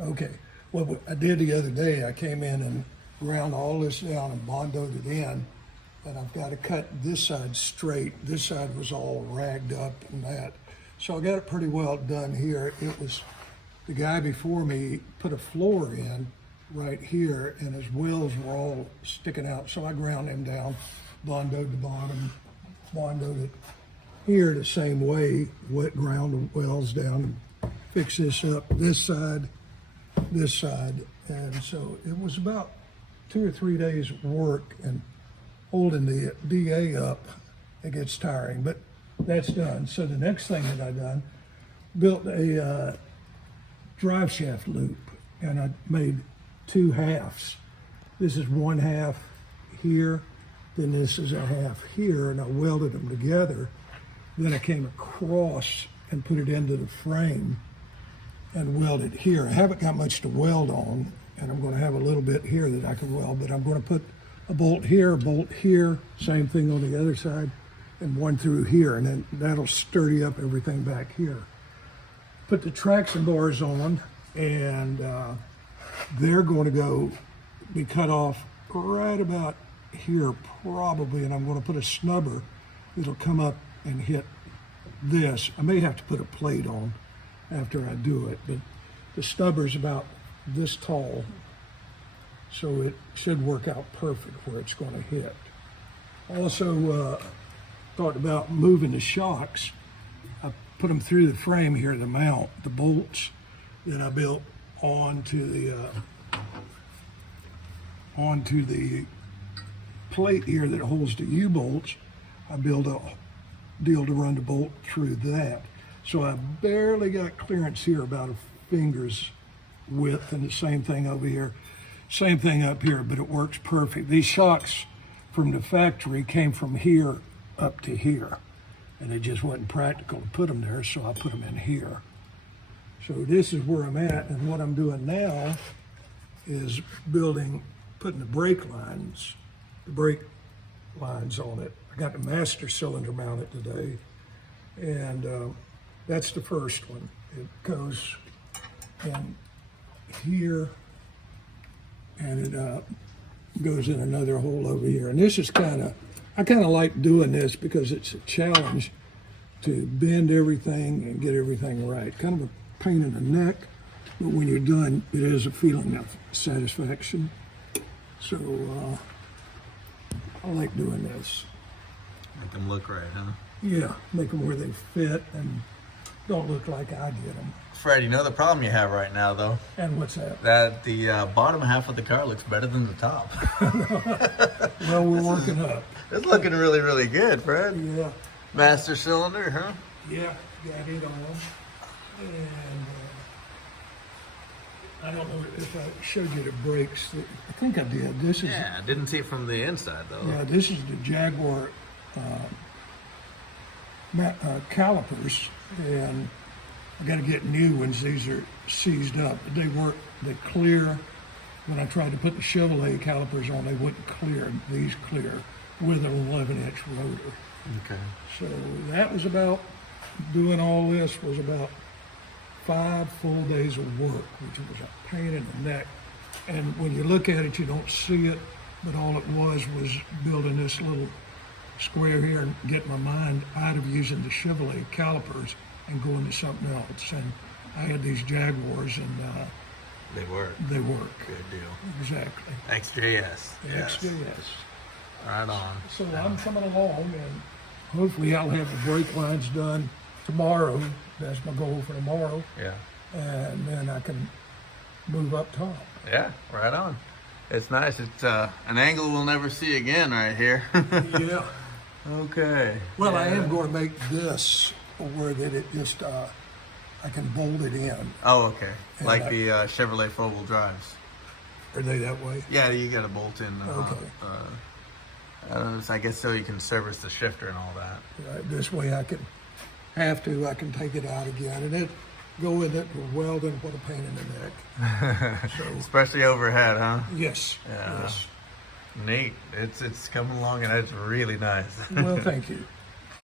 Okay. Well, what I did the other day, I came in and ground all this down and bondoed it in. And I've got to cut this side straight. This side was all ragged up and that. So I got it pretty well done here. It was, the guy before me put a floor in right here and his wheels were all sticking out. So I ground them down, bondoed the bottom, bondoed it here the same way, wet ground the wells down, fix this up, this side, and so it was about 2 or 3 days work, and holding the DA up, it gets tiring, but that's done. So the next thing that I done, built a drive shaft loop, and I made 2 halves. This is 1 half here, then this is a half here, and I welded them together. Then I came across and put it into the frame and welded here. I haven't got much to weld on, and I'm going to have a little bit here that I can weld, but I'm going to put a bolt here, same thing on the other side, and one through here, and then that'll sturdy up everything back here. Put the traction bars on, and they're going to be cut off right about here probably, and I'm going to put a snubber that'll come up and hit this. I may have to put a plate on after I do it, but the snubber's about this tall, so it should work out perfect where it's going to hit. Also thought about moving the shocks. I put them through the frame here to mount the bolts that I built onto the plate here that holds the U-bolts. I built a deal to run the bolt through that. So I barely got clearance here, about a finger's width, and the same thing over here. Same thing up here, but it works perfect. These shocks from the factory came from here up to here, and it just wasn't practical to put them there, so I put them in here. So this is where I'm at, and what I'm doing now is putting the brake lines on it. I got the master cylinder mounted today, and that's the first one. It goes in here, and it goes in another hole over here. And this is I kind of like doing this because it's a challenge to bend everything and get everything right. Kind of a pain in the neck, but when you're done, it is a feeling of satisfaction. So I like doing this. Make them look right, huh? Yeah, make them where they fit and don't look like I did them. Fred, you know the problem you have right now, though? And what's that? That the bottom half of the car looks better than the top. Well, we're working up. It's looking really, really good, Fred. Yeah. Master cylinder, huh? Yeah, got it on. And I don't know if I showed you the brakes. I think I did. This is Yeah, I didn't see it from the inside, though. Yeah, this is the Jaguar calipers, and I got to get new ones. These are seized up. They work. They clear. When I tried to put the Chevrolet calipers on, they wouldn't clear. These clear with an 11-inch rotor. Okay. So that was about, doing all this was about 5 full days of work, which was a pain in the neck. And when you look at it, you don't see it, but all it was building this little square here and getting my mind out of using the Chevrolet calipers and going to something else. And I had these Jaguars, and They work. they work. Good deal. Exactly. XJS. Yes. XJS. Right on. So I'm coming along, and hopefully I'll have the brake lines done tomorrow. That's my goal for tomorrow. Yeah. And then I can move up top. Yeah, right on. It's nice. It's an angle we'll never see again right here. Yeah. Okay. Well, I am going to make this where that it just, I can bolt it in. Oh, okay. And Like the Chevrolet 4-wheel drives. Are they that way? Yeah, you got to bolt in. Okay. I guess so you can service the shifter and all that. This way I can take it out again. And it go with it with welding. What a pain in the neck. So, Especially overhead, huh? yes. Yeah. Yes. Neat. It's coming along and it's really nice. Well, thank you.